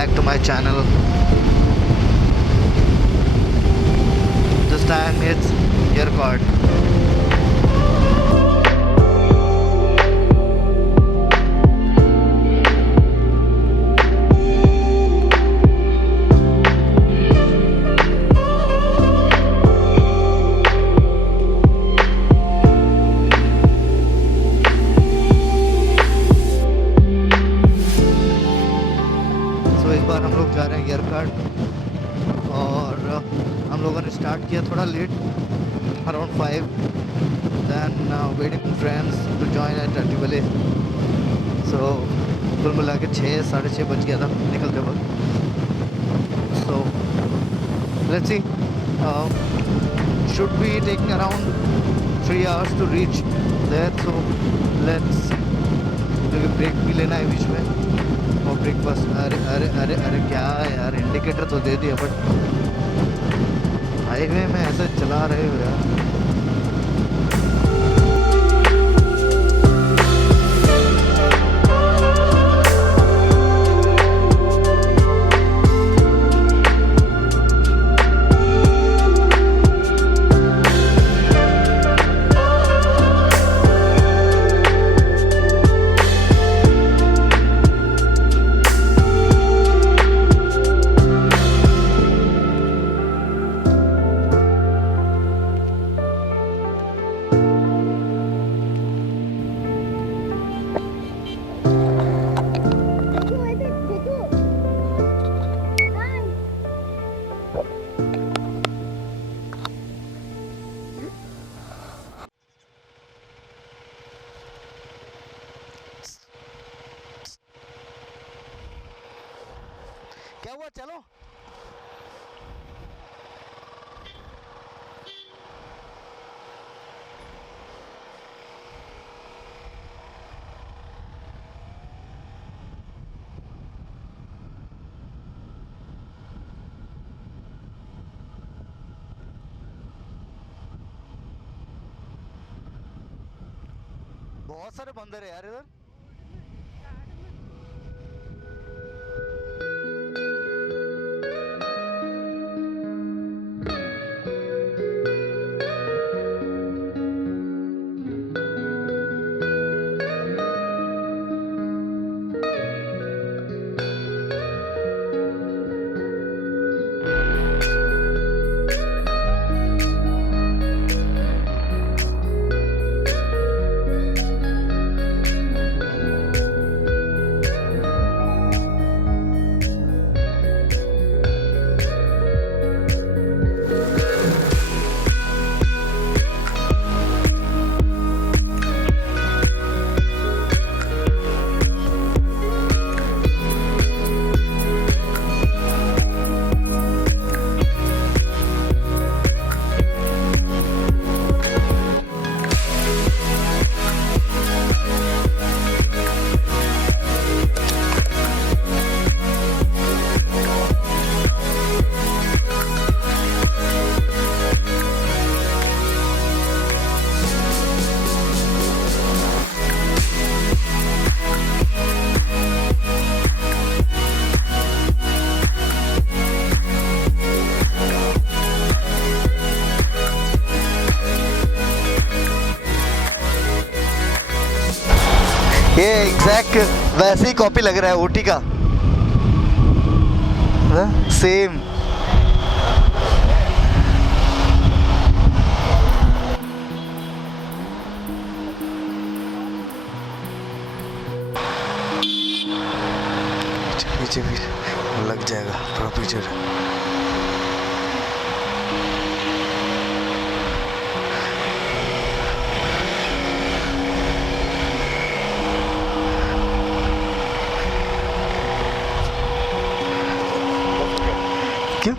back to my channel. This time it's Yercaud. हम लोग जा रहे हैं येरकाड और हम लोगों ने स्टार्ट किया थोड़ा late around 5 then waiting friends to join at 30 बजे सो कुल मिला के 6-6:30 बज गया था निकलते वक्त so let's see should be taking around 3 hours to reach there so let's break भी लेना है बीच में और ब्रेकफास्ट अरे क्या है यार इंडिकेटर तो दे दिया बट हाईवे में ऐसे चला रहे हो यार क्या हुआ चलो बहुत सारे बंदर है यार इधर ये एग्जैक्ट वैसे ही कॉपी लग रहा है ऊटी का सेम पीछे भी लग जाएगा पूरा पीछे क्यों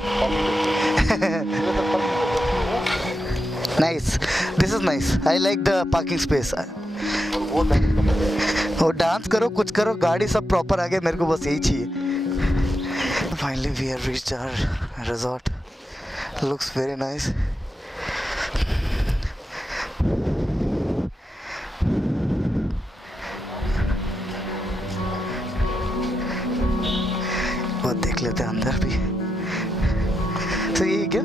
nice this is nice I like the parking space वो डांस करो कुछ करो गाड़ी सब प्रॉपर आ गया मेरे को बस यही चाहिए finally we have reached our resort looks very nice अंदर भी। सही है क्या?